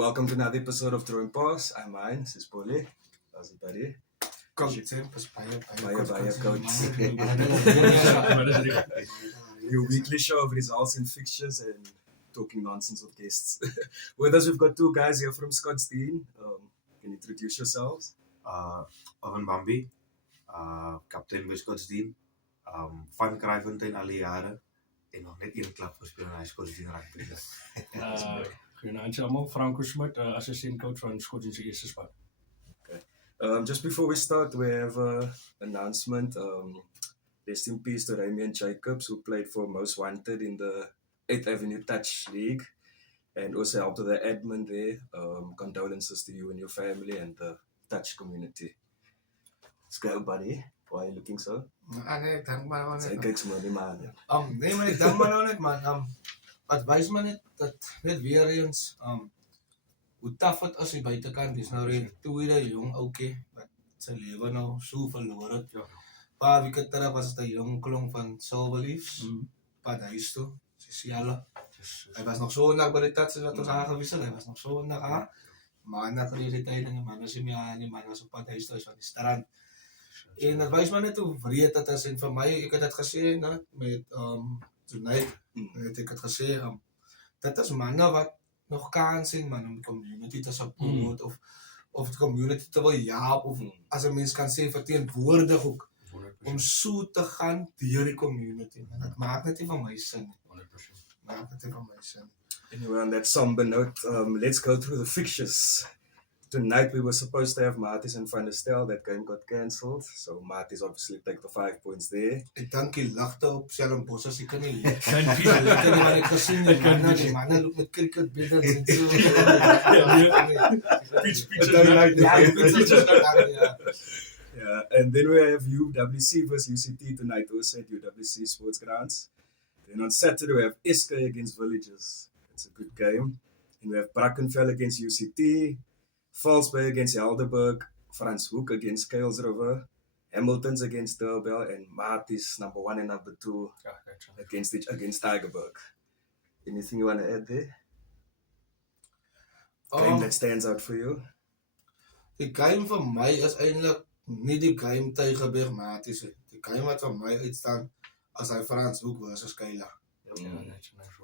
Welcome to another episode of Throwing Pass. I'm mine, this is Polly. How's it, buddy? Baie coach. Your weekly show of results and fixtures and talking nonsense with guests. With us, we've got two guys here from Scottsdene. Can you introduce yourselves? Owen Bambi, kaptein by Scottsdene, van Kraaifontein al die jare en nog net een klub gespeel in Scottsdene rugby. Goeienaand allemaal, Franco Schmidt, assistant coach van Scottsdene se eerste span. Just before we start, we have an announcement. Rest in peace to Ramian Jacobs, who played for Most Wanted in the 8th Avenue Touch League and also helped with the admin there. Condolences to you and your family and the Touch community. Let's go, buddy. Why are you looking so? Nee, dank maar nou Say, net. kijk maar, man. Nee, maar ik dank maar nou net, man. Advies maar net dat net weer eens hoe tough het as die buitekant is nou reeds tweede jong oukie wat sy lewe nou so verloor het. Ja. Paar weke terug was dit 'n jong klomp van Silver Leafs. Pad huis toe, Sisiala. Hy was nog so onder by die Touch wat ons aangewissel, hy was nog so onder maar na die tyd en die man was nie meer aan die man was op pad huis toe van die strand. En dat wys maar net hoe wreed dit is en vir my, ek het dit gesê net met tonight, het ek het gesê dit is manne wat nog kans sien man om die community te support of die community te wil help of as 'n mens kan sê verteenwoordig ook om so te gaan deur die community. En dit maak net nie van my sin nie. 100%. Maak net nie van my sin nie. Anyway, on that somber note, let's go through the fixtures. Tonight we were supposed to have Martis and Van der Stel. That game got cancelled. So Martis obviously take the 5 points there. Ek dink die ligte op Stellenbosch as ek kan nie lekker nie, maar ek gesien die manne loop met cricket beddens en so. Yeah, and then we have UWC versus UCT tonight, also at UWC Sports Grounds. Then on Saturday we have Iska against Villagers. It's a good game. And we have Brackenfell against UCT, Falsbay against Helderberg, Frans Hoek against Kales River, Hamilton's against Durbell, and Martis number 1 and number 2 against Tigerberg. Anything you want to add there? Game that stands out for you? Die game vir my is eintlik nie die game Tygerberg Martis nie. Die game wat vir my uitstaan as hy Frans Hoek versus Kayla.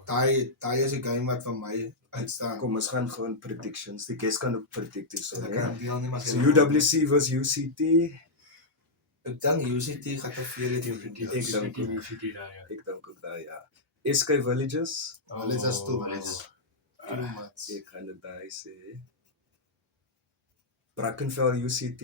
Daai is die game wat vir my uitstaan. Kom, ons gaan gewoon predictions. Die guests kan ook predict. So, Ek kan deel nie maar so UWC versus UCT. ek dink UCT gaan te veel hê. Ek dink ook daar, ja. SK Villages. Hulle is toe. Ek gaan dit daar sê. Brackenfell UCT.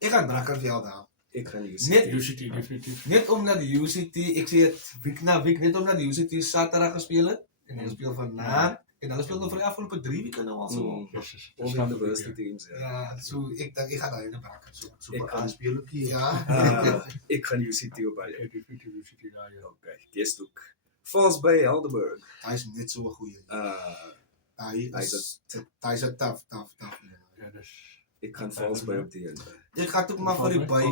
Ek gaan Brackenfell daar. Ek gaan UCT. Net UCT, definitief. Net omdat die UCT, ek sê dit week na week, net omdat die UCT Saterdag gespeel het en hulle speel vandag en hulle speel nou vir die afgelope 3 weke nou al so. All the university teams, ja. Ja, so ek dink ek gaan daai in Bracken so. Ek gaan speel ook hier. Ja. Ek gaan UCT op by. Definitief UCT daar, ja. Okay, guest ook. Falsbay Helderberg. Hy is net so 'n goeie. Hy Hy is tough. Ja, dus... Ek gaan Falsbay op die ende. Ek gaan ook maar vir die by.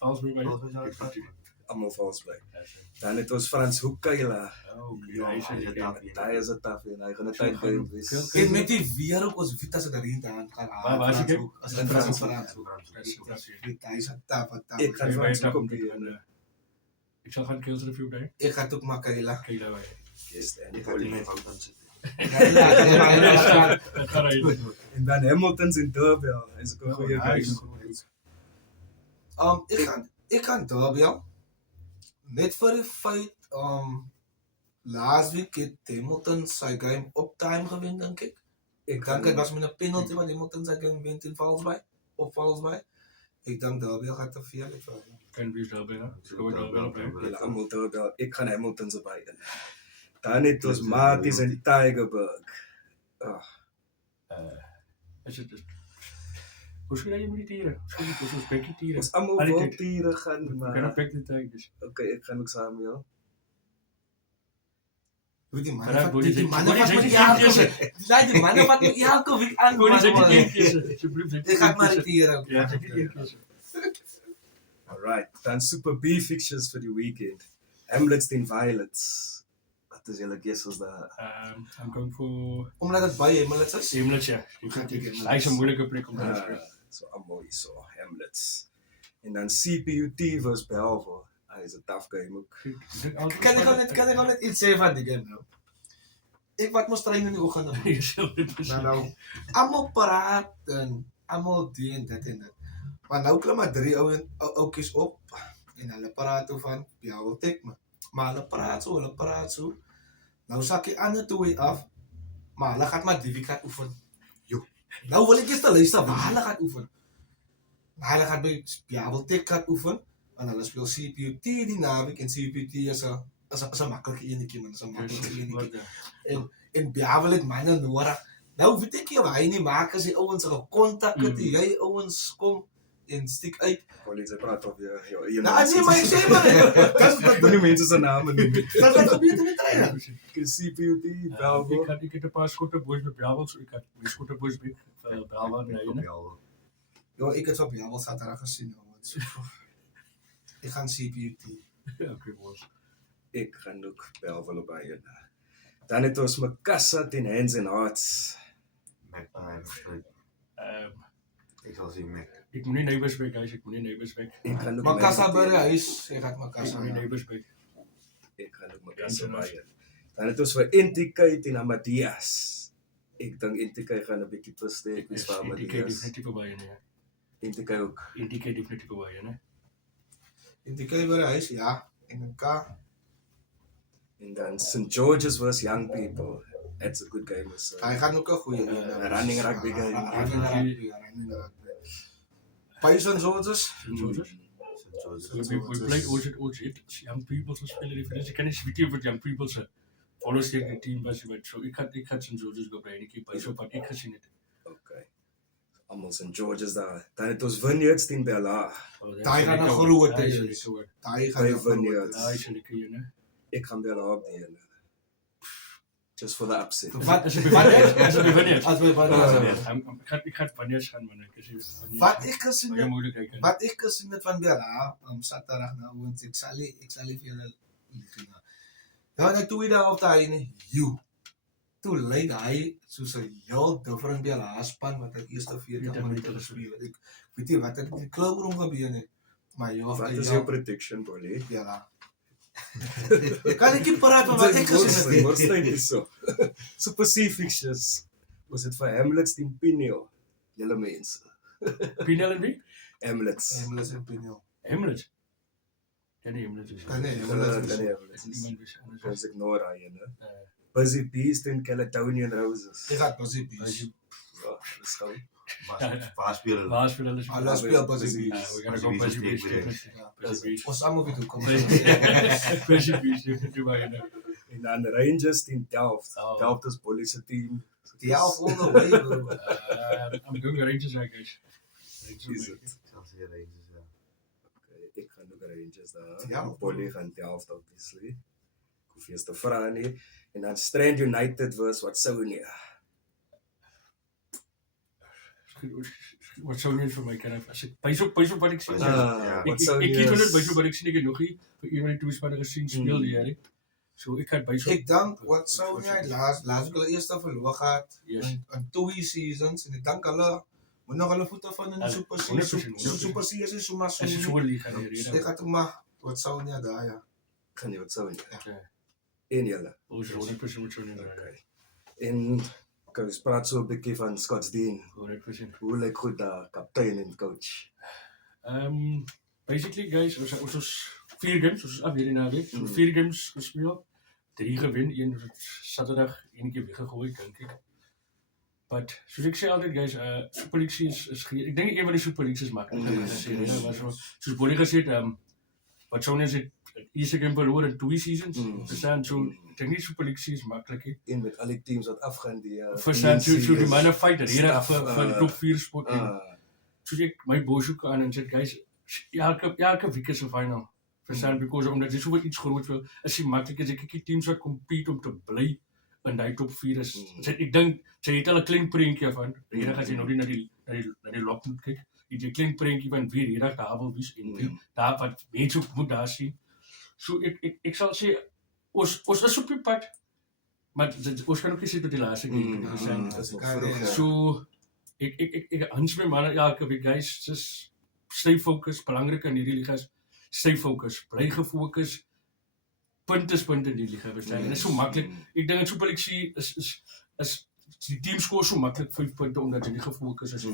Falsbay by? Definitief. Almal Falsbay. Dan het ons Frans Hoek Kayla. Hy is Daai is 'n tough een. Hy gaan 'n tyd game wees. En met die weer ook ons Vita se daarin aan gaan aan. Waar is die game? As in Frans. Hy is tough. Ek gaan Frans Hoek op die ende. Ik zal gaan Kales Review bij. Ek gaan ook maar Kayla. Kijk daar bij. Guest en Ek gaan nie my fout aan sit. Dat gaat erin. En dan Hamilton's in Durbell. Hy's ook 'n goeie guy. Ek gaan Durbell. Net vir die feit last week het Hamilton sy game op time gewen dink ek. Ek dink dit was met 'n penalty wat Hamilton sy game wen teen Falsbay. Ek dink Durbell gaan te veel het vir hom. Kan wie daar bij? Gewoon daar wel bij. Hulle almal Durbell. Ek gaan Hamilton's op by. Dan het ons Martis en Tigerberg. Is het dus... Hoe speel je met die tieren? Hoe speel je tieren? Ons almal wil tiere gaan, Ik kan maar een pek de tijd dus. okay, ek gaan ook saam met jou. Hoe die manne Raak, wat Boris, die ek- manne Boris, wat met ek- elke ek- week. Die manne wat met elke week aan. Gewoon eens man. een keer kiezen. Alsjeblieft. Ek gaan maar die tiere ook. Ja, een keer kiezen. Alright, dan Super B fixtures for the weekend. Hamlets teen Violets. Wat is julle keuses daar? I'm going for Omdat het baie Emirates is. Emirates, ja. Hy is 'n moeilike plek om te speel. So almal hier so, Hamlets. En dan CPUT versus Belvoir. Hy is 'n tough game ook. Kan ek gou net iets sê van die game nou? Ek wat mos train in die oggend. Nou, almal praat en almal die en dit en dit. Maar nou klim maar 3 ouetjies op en hulle praat oor van Biaotek, maar hulle praat so. Nou sak die ander twee af, maar hulle gaan maar Divikat oefen. Jo. Nou wil ek eers luister waar hulle gaan oefen. Maar hulle gaan by Biaotek gaan oefen, want hulle speel CPUT die naweek en CPUT is 'n maklike enetjie man, is 'n maklike enetjie. En Biavel het manne nodig. Nou weet ek nie of hy nie maak as die ouens hulle kontak het, jy ouens kom en stiek uit. Polisie praat of jy Nee, maar ek sê maar. Moenie mense se name noem. Dat wat gebeur in die trein? CPUT, Belvoir. Ik heb een paar schotten boys met Brabant, so ik had mijn schotten boys met Brabant rijden. Ja, ek het op Biavel Saterdag gesien. So. Ek gaan CPUT. Oké, boys. Ek gaan ook Belvoir op hy. Dan het ons Makassa teen Hands and Hearts. Mac by Hamstreet. Ik zal zien Mac. Ik moet niet Neighborsbeek, guys. Ik moet niet Neighborsbeek. Ek gaan ook Makassa by die Mac- huis. Ek gaan Ik Makassa. moet niet Neighborsbeek. Ek gaan ook Makassa by. Dan het ons vir NTK teen Amadeus. Ek dink NTK gaan 'n bietjie twist hê. Ek is vir NTK Amadeus. definitief voorbij, nee. NTK ook. NTK definitief voorbij, nee. En die kry by die huis, ja. En 'n K. En dan St. George's versus Young People. That's a good game. Hy gaan ook 'n goeie running rugby game. Running rugby. Python Georges. St. George's. St. We play OZ. Young people so spelen different. Ik ken niet video van young people so. Follows tegen team was je met zo. Ik had St. George's go bij. Ik heb bij zo wat ik gezien het. Okay. Almal St. George's daar. Dan het ons Vineyards teen Bella. Daai gaan 'n groot Daai is ding. lekker hoor. Daai gaan 'n Vineyards. Daai is lekker hier, né? Ek gaan Bella op die ene. Just for the upset. Wat As je wanneer? As by Ik ga het wanneer gaan man. Wat ek gesien Baie het, moeilik kyk. wat ek gesien het van Bella, Saterdag nou, want ek sal nie vir julle lieg nie. Ja, net toe daar op daai nie. Toe lyk hy soos 'n heel different Bella span wat hy eerste 40 minute gespeel het. Ek weet nie wat het die klou rond gebeur nie. Maar ja, Wat is jou prediction, Polly? Bella. Kan ek nie praat van wat ek gesien het? Wat staan dit so? So Pacifics. Was dit vir Hamlets teen Pinel? Julle mense. Pinel en wie? Hamlets. Emily se opinion. Hamlet. Ja, nee, Hamlet is. Kan nie, Hamlets. Niemand wist anders. Ons ignore hy, né? Busy Bees teen Caledonian Roses. Ek gaan positief. Ja, dis gou. Waar spelen? Waar speel hulle? Alles speel positief. We gaan ook Busy Bees. Ons almal weet hoe kom. Busy Bees, doen wij nou. En dan Rangers teen Delft. Oh. Delft is Polly se team. Die half on the way, bro. I'm going Rangers, I guess. Is it? Ik zal zien Rangers, ja. Okay, ek gaan ook Rangers daar. Ja. Polly gaan Delft obviously. Ek hoef eers te vra nie. En dan Strand United versus Watsonia. Wat sou nie vir my kan as ek byso wat ek sien. Ja, Ek het hulle byso wat ek sien ek het nog nie vir een van die twee spanne gesien speel die jaar nie. So ek het byso Ek dink wat sou nie laas hulle eerste verloor gehad Yes. in 2 seasons en ek dink hulle moet nog hulle voete van in die Super Series. 100%. Super Series is so maar so. as jy so lieg gaan Ek hier. gaan toe maar wat sou nie daar ja. Gaan jy Watsonia? Ja. En julle. Ons 100% moet so nie. Okay. En ons praat so 'n bietjie van Scottsdene. 100%. Hoe lyk goed daar, kaptein en coach? Basically guys, ons 4 games, ons is af hierdie naweek. So 4 games gespeel. 3 gewen, 1 Saterdag, 1 keer weggegooi, dink ek. But soos ek sê altyd guys, Super League is ek dink een van die Super Leagues is maklik. Maar so soos Bonnie gesê het, wat sou net sê eerste game verloor in 2 seasons. Verstaan so ek dink nie Super League is maklik nie. En met al die teams wat afgaan die Verstaan so die manne fight hier Staf, vir die top 4 spot. Ah, Soos ek my boys ook aan en sê guys, elke week is 'n final. Verstaan because omdat jy so iets groot wil, is dit maklik as ek kyk teams wat compete om te bly in daai top 4 is. Ek dink jy het al 'n klein prentjie van. Hierdie gaan jy nog nie na die lok moet kyk. Jy het 'n klein prentjie van wie hierdie daar wil wees en wie daar wat mense moet daar sien. So ek sal sê ons is op die pad, maar ons kan ook nie sê tot die laaste game. Dat is nog vroeg. Ja. So, ek hans my manne elke week, guys, just stay focus, belangrik in hierdie ligas, stay focus, bly gefokus, punte in die liga, verstaan. En dit is so maklik. Ek dink in Super League C is die team score so maklik 5 punte omdat jy nie gefokus is.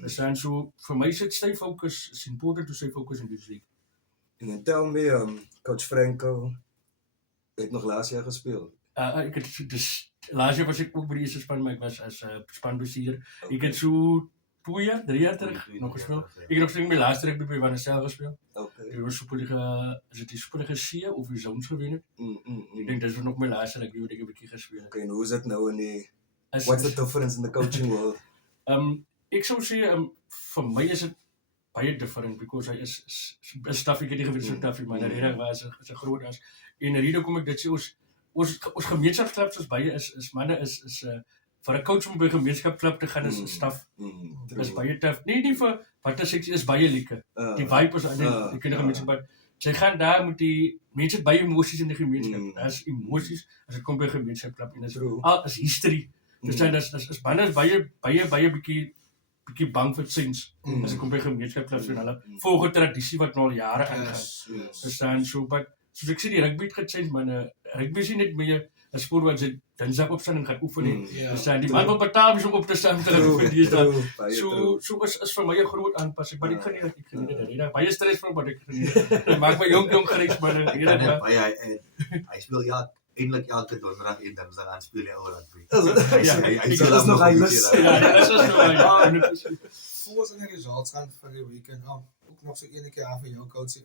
Verstaan, so vir my sê stay focus, it's important to stay focus in this league. En dan tell me, Coach Franco het nog laas jaar gespeel. Ek het dus laas jaar was ek ook by die eerste span, maar ek was as spanbestuurder. Ek het so 2 jaar, 3 jaar terug nog gespeel. Ek het nog steeds my laaste rugby by Wannersel gespeel. Ek was Superliga, is dit die Superliga C of die Zones gewen het? Ek dink dit was nog my laaste rugby wat ek 'n bietjie gespeel het. Okay, en hoe is dit nou in die what's the difference in the coaching world? Ek sou sê vir my is dit baie different because hy is Staffie, ek het nie geweet so Staffie, maar reg was is 'n groot as. En rede kom ek dit sê ons gemeenskapsklub soos baie is manne is vir 'n coach om by 'n gemeenskapsklub te gaan is staf. Dis baie tough. Nie vir watter seksie is baie lekker. Die vibe is die kinders gemeenskap. Jy gaan daar met die mense baie emosies in die gemeenskap. Daar's emosies as dit kom by 'n gemeenskapsklub en is history. Dus is manne baie bietjie bang vir sins as dit kom by gemeenskapsklub en hulle volg 'n tradisie wat nou al jare aangaan. Verstaan so, but soos ek sê die rugby het gechange, man. Rugby is nie net meer 'n sport wat jy Dinsdag opstaan en gaan oefen nie. Verstaan, die man wat betaal is om op te staan te oefen die is so is vir my 'n groot aanpassing, maar ek geniet dit. Baie stres vir wat ek geniet. Dit maak my jong gereis, man. Hy speel eintlik elke donderdag en dinsdag aan speel hy ou rugby. Hy is nog hy lus. Ja, dit is so. Voor ons in die results gaan vir die weekend, ook nog so enetjie af van jou coachie.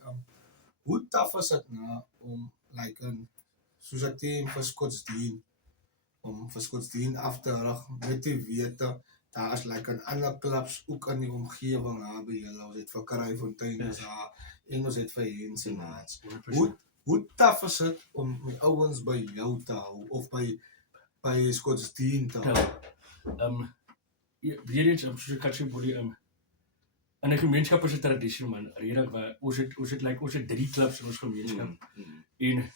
Hoe tough is dit nou om like soos 'n team vir Scotsdien om vir Scotsdien af te rig met die wete daar is like 'n ander klubs ook in die omgewing naby julle. Ons het vir Kraaifontein daar en ons het vir Hensenaars. Hoe tough is dit om my ouens by jou te hou of by Scotsdien te hou? Weer eens, soos ek sê, Boelie, in 'n gemeenskap is 'n tradisie, man. Redig waar ons het 3 klubs in ons gemeenskap. En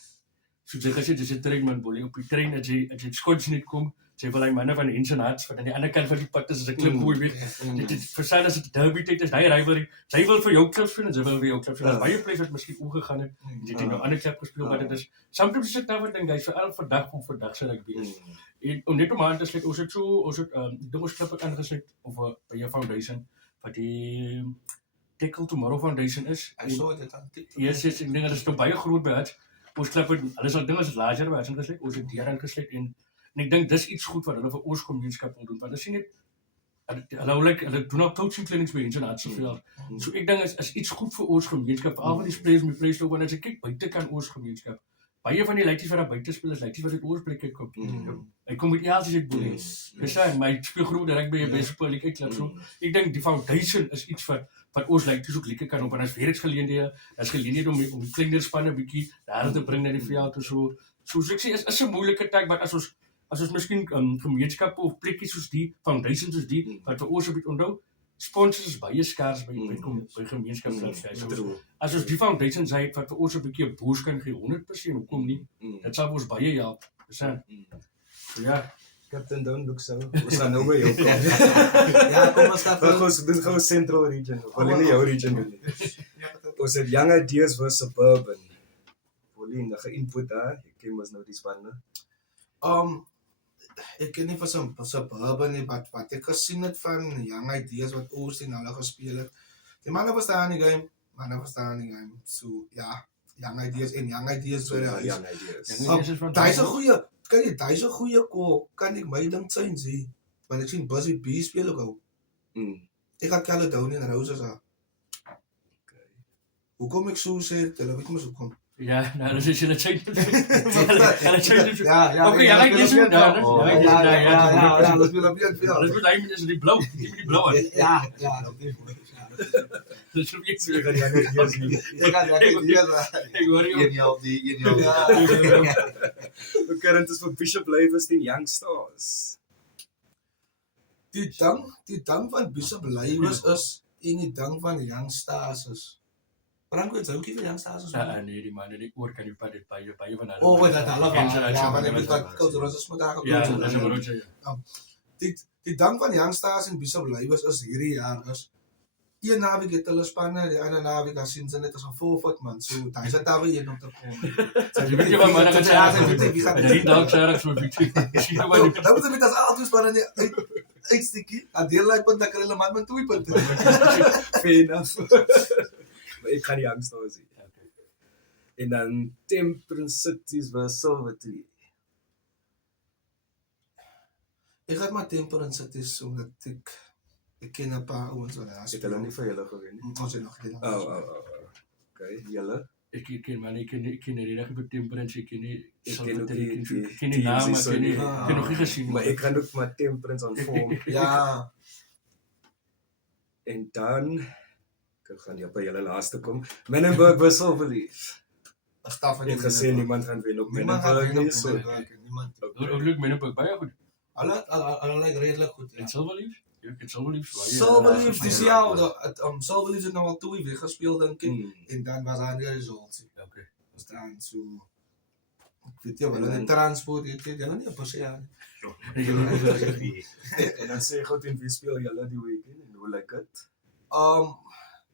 soos ek gesê, dis 'n trein, man, Boelie. Op die trein as jy Scotsdien kom, jy wil hy manne van Hensenaars wat aan die ander kant van die pad is 'n klip mooi weet. Dit verstaan as dit derby tyd is, hy rivalry. Sy wil vir jou klub speel en sy wil vir jou klub speel. Daar's baie plekke wat miskien ongegaan het. Jy het nou 'n ander klub gespeel, maar dit is sometimes is dit nou wat ding, guys, veral vandag sal ek wees. En net om aan te sluit, ons het ons klub aangesluit of by 'n foundation wat die Tackle Tomorrow Foundation is. Hy sou dit aan tik. Yes, ek dink dit is nog baie groot by het. Ons klub het hulle sal dinge as lager by aangesluit. Ons het hier aangesluit en ek dink dis iets goed wat hulle vir ons gemeenskap wil doen. Want as jy net hulle doen ook coaching clinics by Hensenaars soveel. So ek dink is iets goed vir ons gemeenskap, veral van die spelers met play style, want as jy kyk buite kan ons gemeenskap. Baie van die leities wat daar buite speel is leities wat uit ons plek kom. Hy kom met eers as ek boelie. Verstaan, my speel groot direk by 'n Westerpoliek klub so. Ek dink die foundation is iets wat ons leities ook lekker kan op en as werksgeleenthede, as geleenthede om die kleiner spanne bietjie daar te bring na die veld toe so. Soos ek sê is 'n moeilike taak, maar as ons miskien gemeenskappe of plekkies soos die, foundations soos die, wat vir ons op het onthou, sponsors is baie skaars by gemeenskapsklubs. As ons die foundations het wat vir ons 'n bietjie 'n boost kan gee, 100%, hoekom nie? Dit sal ons baie help. So ja, Captain, don't look so. Ons gaan nou by jou kom. Ja, kom ons stap. Ons doen gou Central Region. Wil nie jou region doen nie. Ons het Young Ideas versus Suburban. Wil jy nog 'n input daar? Ek ken mos nou die spanne. Ek ken nie vir Suburban nie, wat ek gesien het van Young Ideas wat Oostin hulle gespeel het. Die manne was daar in die game. So ja, Young Ideas vir Young Ideas. Daai is 'n goeie, daai is 'n goeie call. Kan ek my ding sien? Want ek sien Busy B speel ook al. Ek gaan Caledonian Roses daar. Hoekom ek so sê, hulle weet mos hoekom. ja, nou dis jy net sê. Ja, Okay, ja, ek dis nou. Ja, dat speel op een veld. Dis met hy is die blou, die met die blou. Ja, Dis so iets. So ek gaan Young Ideas nie. ek gaan Ek hoor jou. The current is vir Bishop Laverstein Young Stars. Die ding van Bishop Lywes is en die ding van Young Stars is Branko het ook nie vir youngsters as wel. Nee, die manne die oor kan die pad dit baie van hulle. Oh, dat hulle Geen waar. Ja, maar hulle net was- dat Coach Roses moet daar Ja, gekoop dat is 'n broodjie. Die ding van youngsters en Bishop Lywers is hierdie jaar is een naweek het hulle spanne, die ander naweek dan sien ze net as 'n forfeit man. So dan is dit daar weer een om te kom. Jy weet jy wat manne gaan sê. Wie gaan En die dalk sê so 'n bietjie. Miskien nou maar Dan moet jy met as altyd spanne nie uitstikkie. En deel like punt dat hulle man met 2 punte. Fair enough. Maar ek gaan die Youngsters sien. En dan Temperance Cities versus Silvertree. Ek gaan maar Temperance Cities omdat ek ken 'n paar ouens wat daar Het hulle nie vir julle gewen nie? Ons het nog geen. Okay, julle? Ek ken man, ek ken die reg op Temperance, ek ken nie Ek ken ook die naam, teams ek ken nie, so. ek ken nog nie gesien. Maar ek gaan ook maar Temperance aanvorm. Ja, En dan ek gaan jy op julle laaste kom. Menenberg versus Silverleaf. staf van Ek het gesê niemand gaan wen op Niemand gaan Menenberg wen nie. op So Menenberg, niemand. Hoe lukt men ook baie goed. Hulle lyk redelik goed. En Silverleaf? Ja, ek het Silverleaf. Silverleaf dieselfde. Silverleaf het nou al 2 weer gespeel dink ek. mm, En dan was daar nie results. Okay. Was dan so ek weet nie of hulle die transport het hulle nie op se ja. en dan sê goed en wie speel julle die weekend en hoe lyk dit?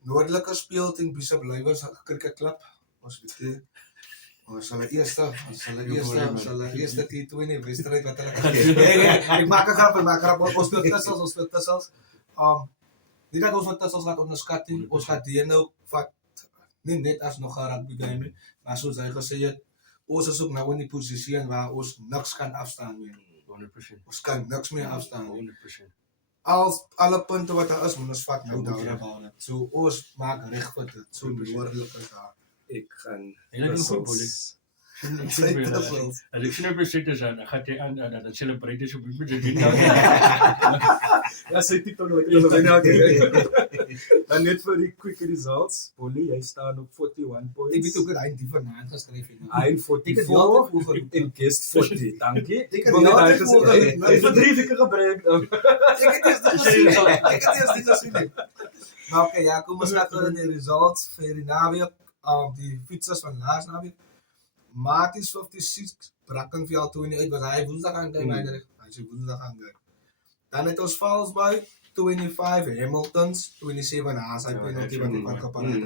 Noordelike speel teen Bishop Lywers cricketklub. Ons weet nie. Ons sal eerste T20 wedstryd wat hulle ek maak 'n grap, ons speel tussels. Nie dat ons wat tussels laat onderskat nie. Ons gaan die nou vat nie net as nog 'n rugby game nie, maar soos hy gesê het, ons is ook nou in die posisie waar ons niks kan afstaan meer. 100%. Ons kan niks meer afstaan nie. 100%. Alle punte wat daar is, moet ons vat nou daar. So ons maak reg vir dit. So noordelik is daar. Ek gaan Hulle doen goed, Bolle. Tussels. As ek sien op die sites aan, dan gaan jy aan dan celebrate jy so met die ding. Ja, sy TikTok like hulle wen elke keer. Dan net vir die quick results. Polly, jy staan op 41 points. Ik weet ook dat hij die vanaand geskryf het. Hy Ik het die 44 altyd vroeger. en guest 40. Dankie. Ik het Wil die net altyd hy gesê, vroeger. hy het vir 3 weke gebruik dan. Ik het eerst niet gezien. Ik het eerst niet gezien. Maar oké, ja, kom ons gaan naar de results vir die naweek. Die fietsers van laas naweek. Maties 56, Brackenfell toe nie uit, was hy woensdag aan kyk, hy sê woensdag aan kyk. Dan het ons Valsby, 25, Hamiltons, 27 Haas, hy penalty wat ek kapal het.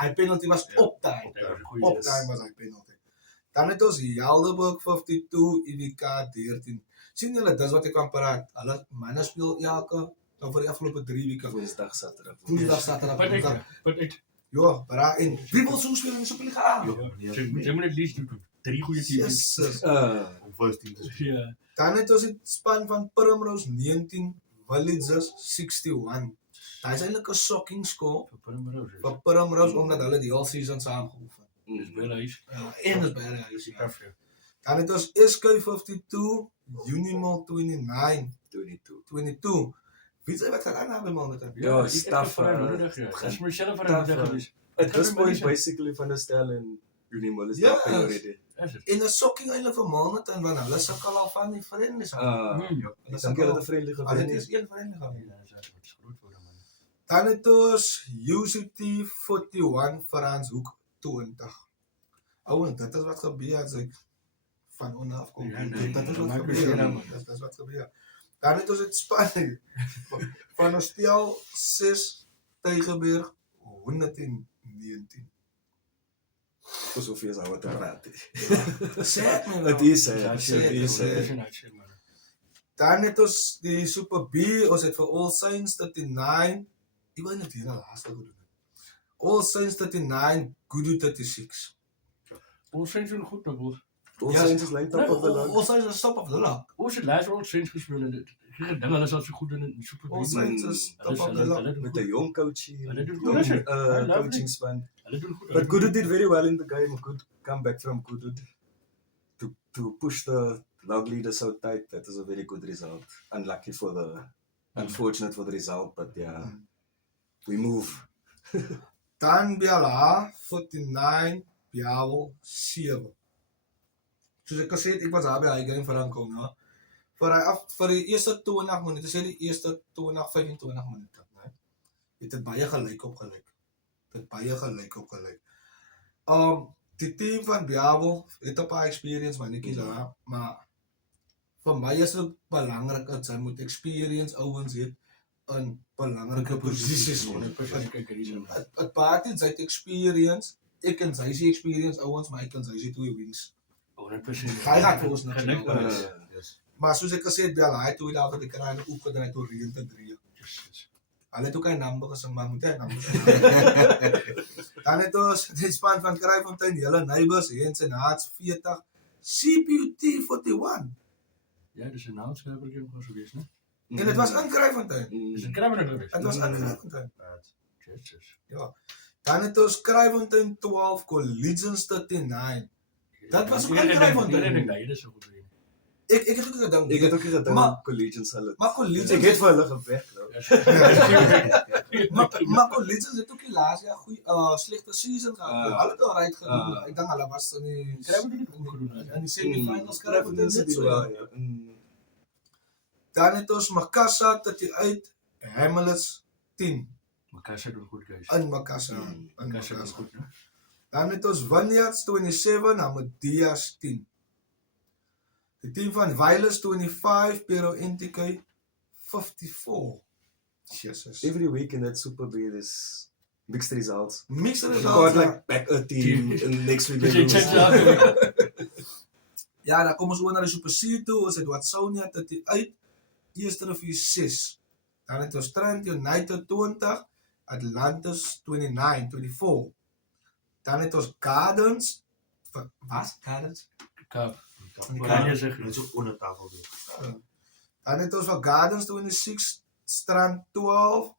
Hy penalty was op time. Op time was hy penalty. Dan het ons Helderberg 52, IWK 13. Sien julle, dis wat ek kan praat. Hulle manne speel elke, nou vir die afgelope 3 weke. Woensdag, Saterdag. Woensdag, Saterdag, Woensdag. But ek Ja, maar en wie wil so speel in die Superliga A? jy moet net lees 3 goeie teams. Yes. Om first team te speel. Ja. Dan het ons die span van Primrose 19, Villages 61. Dit is eintlik 'n shocking score vir Primrose omdat hulle die hele season saam geoefen. Dis baie huis. En dis baie huis. Tough. Dan het ons SK 52, Unimol 22. Wie sê wat gaan aan by Monday? Ja, staf. Dis myself vir 'n dag gewees. At this point, basically van der Stel en Unimol is Ja, daar already. En 'n shocking eintlik vir Monday want hulle sukkel al van die vriende se. Ek dink hulle het 'n vriendelike Hulle gewen. is een vriende gewees. Ja, dit is groot voor man. Dan het ons UCT 41 Franshoek 20. Ouens, dit is wat gebeur as ek van onderaf kom. Ja, nee, Dit is dat wat maak my gebeur. seer, man. Dit is wat gebeur. Dan het ons het span van ons stel 6 Tygerberg 119. Ons hoef eens ouwe te raad. Sê ek my Het wel. is, Ja, het sê is. dit. Dan het ons die Super B, ons het vir All Saints 39. Ek wil net hier na laaste gedoen. All Saints 39, Kudu 36. Ons sien so goed nou bos. Ons zijn dus lijn top of the land. All Saints is top of the log. Ons het laas al sins gespeel en dit. Ek dink hulle is al so goed in Super All League. Saints is top of the log. Met een jong coaching. Hulle doen Jong goed. coaching span. Hulle doen goed. But Kudu did very well in the game. A good comeback from Kudu to push the log leaders so tight. That was a very good result. Unlucky for the, unfortunate for the result, but yeah, we move. Dan Biala 49, Biawel 7. Soos ek gesê het, ek was daar by hy game vir aankom, ja. Vir die eerste 20 minute, sê die eerste 25 minute, né? Het dit baie gelyk op gelyk. dit baie gelyk op gelyk. Die team van Biavo het 'n paar experience mannetjies daar, maar vir my is dit belangrik dat sy moet experience ouens het in belangrike posisies. 100% kyk hier. Het Bartens uit experience, ek en sy se experience ouens, maar ek en sy se 2 wings. 100%. Hy gaan vir ons niks Gelyk doen. is. Yes. Maar soos ek gesê het, Belhaai toe daar wat ek kry en opgedraai tot Reën te 3. Hulle het ook 'n number gesing, maar moet hy number Dan het ons die span van Kraaifontein, hele neighbors, Hens en Haats 40, CPUT 41. Ja, dis 'n naamskrywer gaan gewees, né? En dit was in Kraaifontein. Dis 'n krabber gewees. Dit was in Kraaifontein. Jesus. Dan het ons Kraaifontein 12, Collegians 39. Dat was ook in Nee, Kraaifontein. nee, dis so goed. Ek het ook gedink. Ek het ook gedink Maar- Collegians sal dit. Maar Ek Collegians het vir hulle geweg nou. Maar Collegians het ook die laaste jaar goeie slegte season gehad. Hulle het alright gedoen. Ek dink hulle was in die in die semi-finals Kraaifontein net se so. wel, Ja. ja. Dan het ons Makassa tot die uit Hamels 10 Mekaar sê doen goed, guys. in Makassa. In Mekaar sê doen Makassa. goed, né? Dan het ons Vineyards 27 en Medias 10. Die team van Wireless 25, Pero NTK 54. Jesus. Every week in that Super B there's mixed results. Mixed You results. got Ja. like back a team and next week they Jy check lose. later. Ja, dan kom ons oor na die Super C toe. Ons het Watsonia tot die uit. Eerste rivier 6. Dan het ons Trent United 20. Atlantis 29-24. Dan het ons Gardens. Was Gardens? Kaap. Die Oranje sê Net so onder tafel doen. Dan het ons van Gardens 26. Strand 12.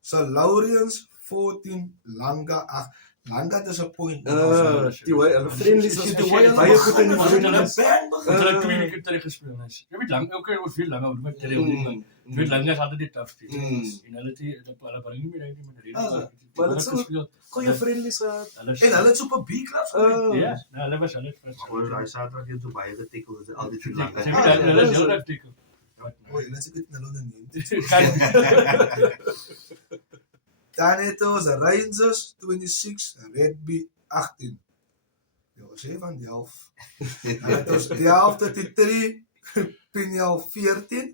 St. Laurens 14. Langa 8. Langa disappoint. Die way hulle friendlies was Die baie way baie goed in die hulle friendlies. Ons het 2 weke terug gespeel. Jy weet lank, okay, ons veel langer, maar terwyl jy weet lank is altyd die toughste. En hulle het hulle bring nie meer uit nie met rede. Maar dit sou goeie friendlies gehad. En hulle het Super B clubs. Ja, hulle was hulle Maar oor daai Saterdag het toe baie getikel, dit is altyd te lank. Jy weet hulle is heel erg dik. Oei, laat ek dit nou neem. Kyk. Dan het ons Rangers 26, Redby 18. Ja, sê van die 11. Dan het ons Delft 33, Pinel 14.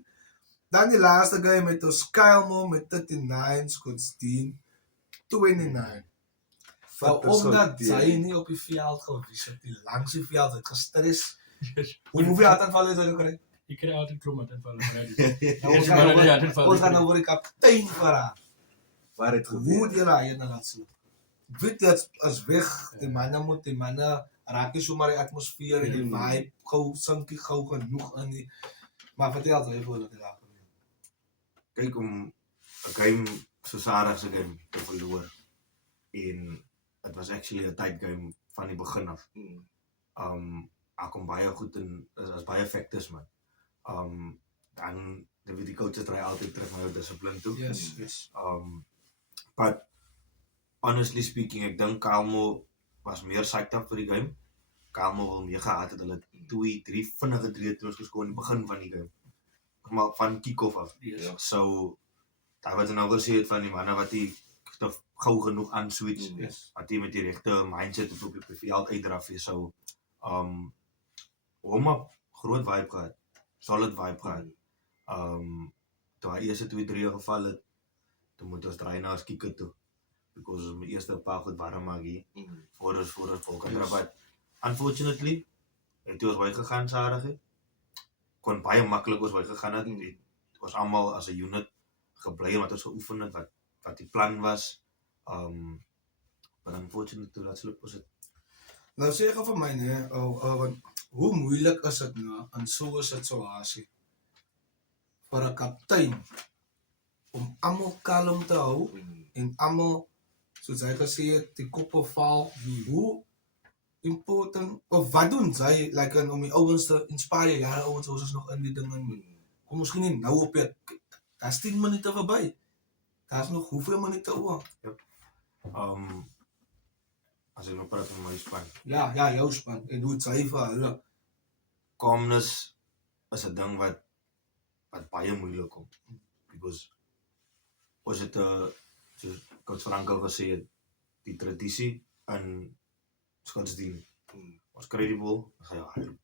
Dan die laaste game met ons Kuilmo met 39, Skotsdien 29. Nou, omdat sy nie op die veld gewees het, die langs die veld het gestres. Hoeveel aanval het hy gekry? Ek kry altyd klomp met van hulle. Nou, ons gaan nou oor die kaptein vra. Waar het Hoe gebeur? die raai na laat sien. Weet dit as weg, die manne raak nie sommer die atmosfeer en die vibe gou sinkie gou genoeg in die. Maar vertel jy voor dat dit daar gebeur. Kyk om 'n game so Saterdag se game te verloor. En dit was actually 'n tight game van die begin af. Ek kom baie goed in as baie factors man. Dan weet die coaches draai altyd terug na jou dissipline toe. Yes. But honestly speaking, ek dink Kalmo was meer psyched up vir die game. Kalmo wil meer gehad het hulle 2-3 vinnige 3 troos geskoor in die begin van die game. Maar van kick-off af. So daar wat nou gesê het van die manne wat die gou genoeg aan switch. Wat die met die regte mindset op die veld uitdraf is so hom groot vibe gehad. Solid vibe gehad. Toe hy eerste 2-3 geval het, toe moet ons draai na ons kikker toe. Because ons my eerste paar goed warm maak hier. Voor ons volk but unfortunately, het ons baie gegaan Saterdag. Kon baie maklik ons baie gegaan het. Ons almal as 'n unit gebly wat ons geoefen het wat die plan was. But unfortunately, dat slip ons het. Nou sê gou vir my nee, want hoe moeilik is dit nou in so 'n situasie vir 'n kaptein om almal kalm te hou en almal soos hy gesê het die koppe val. Hoe important of wat doen sy like om die ouens te inspire? Ja, ouens ons is nog in die dinge. Kom miskien nie nou op dit. Daar's 10 minute verby. Daar's nog hoeveel minute oor? As ek nou praat van my span. Ja, jou span en hoe sy vir hulle. Calmness is 'n ding wat baie moeilik kom. Because ons het soos Coach Franco gesê het, die tradisie in godsdienst was credible, dan ga je hardloop.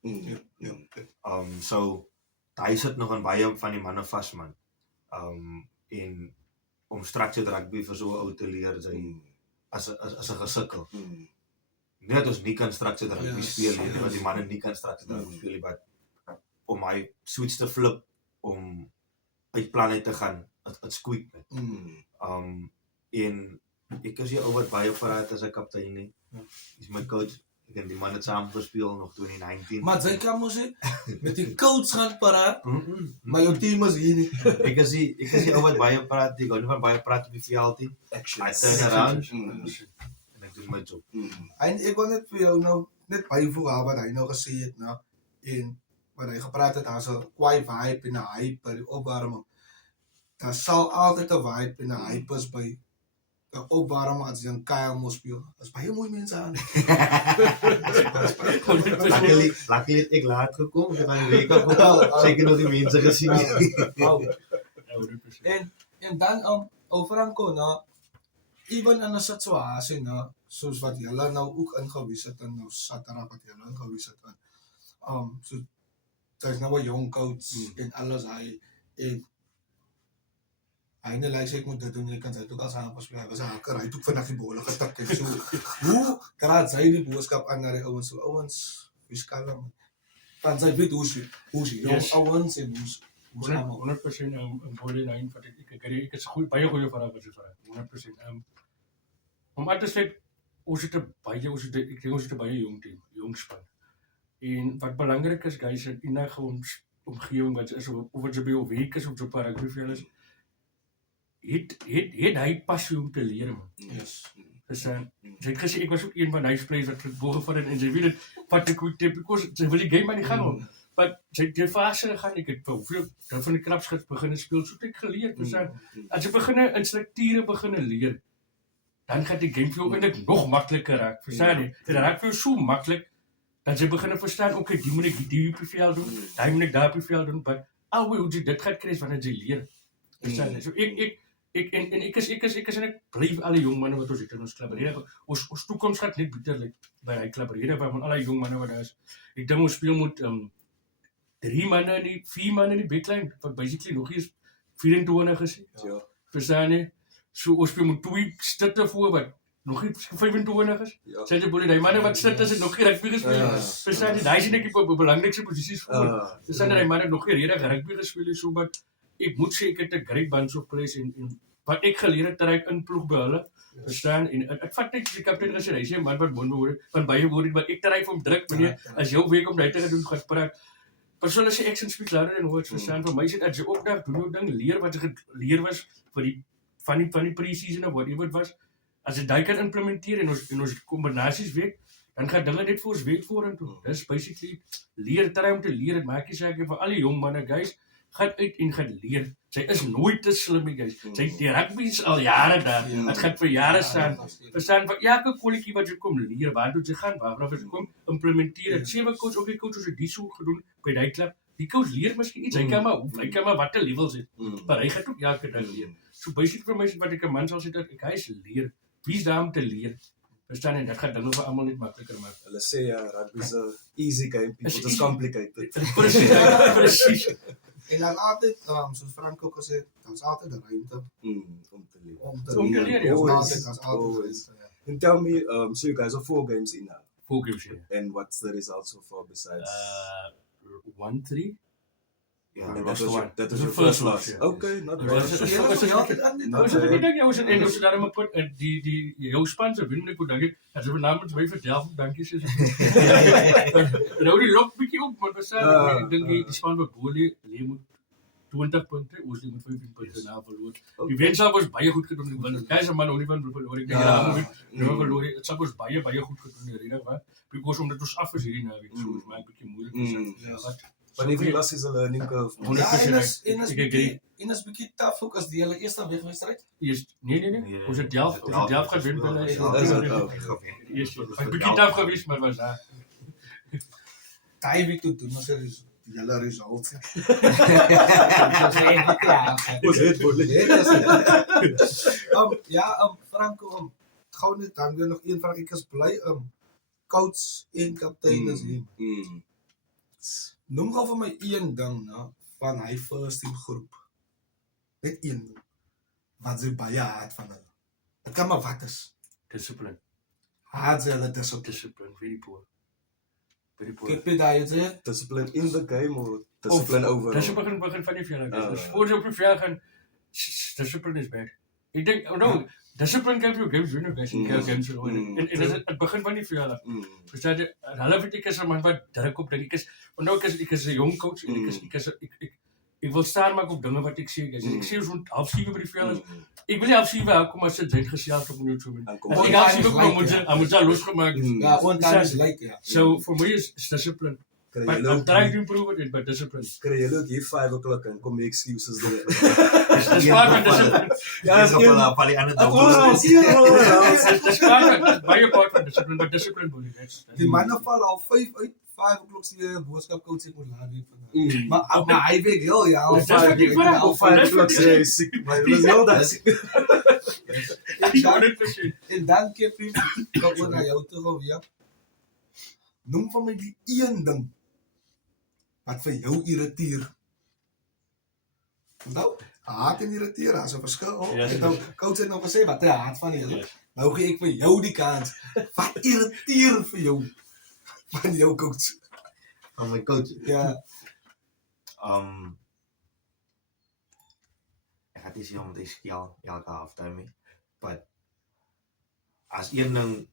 So, hy sit nog aan baie van die manne vas, man. En om structured rugby vir so 'n ou te leer, as 'n gesukkel. Nie dat ons nie kan structured rugby speel nie, want die manne nie kan structured rugby speel nie, maar om hy switch te flip, om uit plan uit te gaan, het squeak met. En ek is die ou wat baie praat as 'n kaptein nie. Dis my coach. Ek het die manne saam gespeel nog 2019. Maar jy kan mos sê, met die coach gaan paraat, maar jou team is hier nie. Ek is die ou wat baie praat, ek hou nie van baie praat op die veld nie. I turn around en ek doen my job. En ek wil net vir jou nou net byvoeg aan wat hy nou gesê het nou en wat hy gepraat het, daar's 'n kwaai vibe en 'n hype by die opwarming. Daar sal altyd 'n vibe en 'n hype is by 'n opwarming as jy 'n Kyle moet speel. Daar's baie mooi mense aan. Luckily het ek laat gekom, ek het aan die week afgekom, seker nog die mense gesien. En dan Franco, nou, even in 'n situasie nou, soos wat julle nou ook ingewys het en nou Saterdag wat julle ingewys het in, so hy's nou 'n jong coach en alles hy net lyk ek moet dit doen, jy kan sy ook al saam speel, hy was 'n hakker, hy het ook vandag die bolle getik en so, hoe kraat sy die boodskap aan na die ouens, so ouens, wees kalm, want sy weet hoe sy jong ouens en hoe 100% borderline wat ek is baie goeie vraag wat jy vra. 100%. Om aan te sê ons het 'n baie jong team, jong span. En wat belangrik is, guys, in enige omgewing wat is of wat jy by jou werk is of op 'n rugbyveld is, het hy passie om te leer, man. Yes. Dus sy het gesê ek was ook een van die spelers wat bogevat het en sy weet dit wat ek goed because sy wil die game aan die gang hou. Maar sy het die fase gegaan, ek het hoeveel van die krapsgids begin speel, so het ek geleer, as jy instrukture begin leer, dan gaan die game vir jou eintlik nog makliker raak, verstaan jy? Dit raak vir jou so maklik, dat jy begin verstaan, okay, die moet ek die op die veld doen, die moet ek daar op die veld doen, maar hoe jy dit gaat kry, wanneer jy leer, verstaan jy? So ek is en ek blyf alle jong manne wat ons het in ons klub, ons toekoms gaat net beter by die klub, van alle jong manne wat daar is, ek dink ons speel moet 3 manne en 4 manne in die backline, wat basically nog eens 24 is. Ja. Verstaan jy? So ons speel met 2 stitte voor wat nog nie 25 is. Ja. Sê jy boelie, die manne wat sit is het nog nie rugby gespeel. Verstaan jy? Daai sien ek die belangrikste posisies voor. Verstaan jy, die manne nog nie redig rugby gespeel so, maar ek moet sê ek het 'n great bunch of players en wat ek geleer het dat ek inploeg by hulle. Verstaan, en ek vat net die kaptein gesê, hy sê man wat behoor, van baie woorde, maar ek trek om druk meneer, as jou week om dit te doen gaan praat. Persoonlik sê action speaks louder than words, verstaan, vir my sê dat jy opdag doen jou ding, leer wat jy geleer was vir die van die pre-season of whatever het was. As jy daai kan implementeer en ons kombinasies weet, dan gaan dinge net vir ons weet vorentoe. Dis basically leer, try om te leer, dit maak nie saak vir al die jong manne, guys, gaan uit en gaan leer. Sy is nooit te slim, guys. Sy die rugby is al jare daar. Het gaan vir jare staan. Verstaan, vir elke kolletjie wat jy kom leer, waar toe jy gaan, waarna jy kom implementeer. Ek sê vir coach, okay coach, ons het die so gedoen by die klub. Die coach leer miskien iets, hy kan maar watter levels het. Maar hy gaan ook elke dag leer. So basically vir my wat ek 'n man sal sê dat hy is leer. Wie is daar om te leer? Verstaan, en dit gaan dinge vir almal net makliker maak. Hulle sê rugby is 'n easy game, people just complicated. Presies. En dan altyd, soos Frank ook gesê, daar's altyd 'n ruimte Om te leer. om te Om te leer, ja. Daar's Always. altyd. And tell me, so you guys are 4 games in now, Focus here. and what's the result so far besides? 1-3. Ja, and that that was was the your, one. that was The your first first loss. loss, yeah. Okay, not Ja, bad. was het- Die hele was het- altyd aan dit. Nou, Ons het nie dink, ons het en ons het daarom op die jou span se wen ek dink ek as we namens my vertel, dankie sê. Nou die lok bietjie op, maar ons ek dink die span wat Bolie lê moet 20 punte, ons lê met 15 punte na verloor. Die wensa was baie goed gedoen, want guys, man, only van verloor ek dink nou verloor. Dit sou was baie goed gedoen die rede wat because omdat ons af is hierdie naweek, so is my bietjie moeilik. But every loss is a learning curve. Ja, en is agree. bietjie taaf ook as die hele eerste wegwedstryd. Nee. Ons het Delft gaan wen by Is hulle. dit ook? Ek bietjie taaf gewees, maar was daar. Daai week toe doen ons die hele result. Was het Bolie? Franco, gauw net dan weer nog een vraag. Ek is bly coach en kaptein is hier. Noem gou vir my een ding nou van hy first team groep. Net een ding. Wat sy baie hard van hulle. Dit kan maar wat is. Discipline. Hard sy hulle discipline. Discipline. Very poor. Very poor. Kyk by daai sê. Discipline in the game or discipline overall? Discipline begin van die veld. Dus voor jy op die veld gaan, discipline is bad. Ek dink, no, discipline kan jou games winnen, guys. Games winnen. En het begin van die veld. Verstaan jy, hulle weet ek is 'n man wat druk op ding. Ek is 'n jong coach en ek wil staan maak op dinge wat ek sê, guys. Ek sê ons moet half 7 by die veld is. Ek wil nie half 7 hou kom as dit gesels op moet so men. As ek half 7 kom moet jy losgemaak. Ja, on time is late, ja. So for me is discipline. But I'm trying to improve it, but discipline. Kry jy ook hier 5 o'clock en kom jy excuses doen. Dis part van discipline. Ja, is wel op die ander dag. Dis baie part van discipline, but discipline boelie. Die manne val al 5 uit 5 o'clock die boodskap coach ek moet laat weet van. Maar hy weet heel ja, al 5 o'clock sê siek, maar dit is heel dat. En dan Kevin, kom oor na jou toe gou weer. Noem van my die een ding wat vir jou irriteer. Nou, haat en irriteer, as 'n verskil. Coach het nou gesê wat hy haat van julle. Nou gee ek vir jou die kans. Wat irriteer vir jou van jou coach? Van my coach. Ja. Ek het nie sien om te skel elke halftime nie. But as een ding,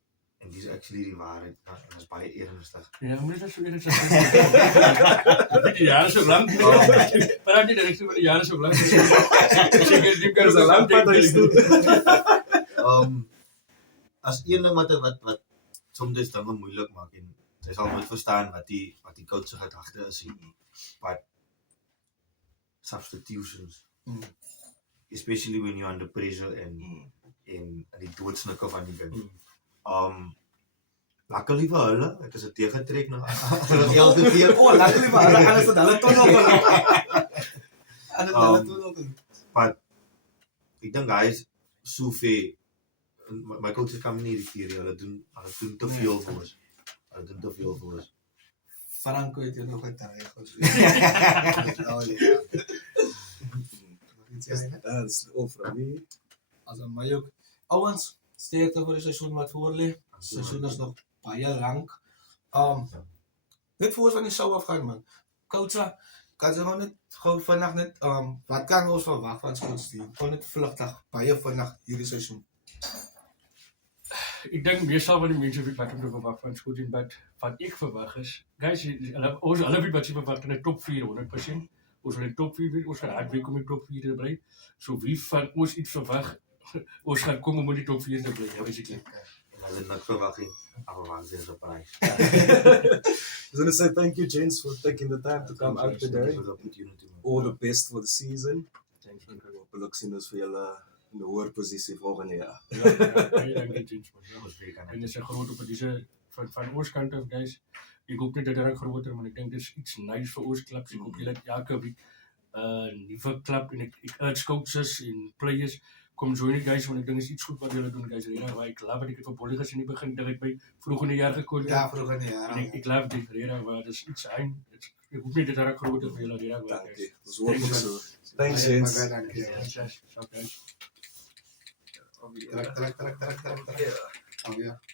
en die is actually die waarheid, en is baie ernstig. Ja, moet dit so ernstig wees. Die jare so lank. Maar dan die direksie van die jare so lank. Seker die kan so lank pad is toe. As een ding wat soms dinge moeilik maak en jy sal moet verstaan wat die coach se gedagte is hier. But substitutions, especially when you're under pressure en die doodsnikke van die game. Luckily vir hulle, het is 'n tegentrek na elke keer. Luckily vir hulle, anders het hulle ton op. But ek dink guys, so veel, my coaches kan my nie irriteer, hulle doen te veel vir ons. Hulle doen te veel vir ons. Franco het jou nog getuig. That's all from me. As aan my ook. Ouens, sterkte vir die seisoen wat voor lê. Seisoen is nog baie lank. Net voor van die show afgaan man. Coach, kan jy nou net gou vinnig net wat kan ons verwag van sportsteam? Kon net vlugtig baie vinnig hierdie seisoen. Ek dink meestal van die mense weet wat om te verwag van Scotland, but wat ek verwag is, guys, hulle weet wat jy verwag in die top 4 100%. Ons wil in die top 4 wees, ons gaan hard werk om in die top 4 te bly. So wie van ons iets verwag, ons gaan kom om in die top 4 te bly, basically. Hulle het niks verwag nie, maar wat is op prys? I was going to say thank you, gents, for taking the time to come out today. All the best for the season. Thank you. Hopelijk zien we vir julle in de hoër posisie volgende jaar. Ja, baie dankie James. En dis 'n groot op deze van ons kant af, guys. Ek hoop net dat dit groter, maar ek dink dis iets nice vir ons klubs. Ek hoop julle elke week nuwe klub en ek urge coaches en players kom join die guys, want ek dink is iets goed wat julle doen, guys. Regtig, ek love dit. Ek het vir Bollie gesien in die begin dat ek by vroeg in die jaar gekom. Ja, vroeg in die jaar. En ek love dit regtig, want dis iets aan. Ek hoop net dit daar groter vir julle regtig. Dankie. Ons hoop so. Thanks, gents. Dankie. Okay. Trek. Ja.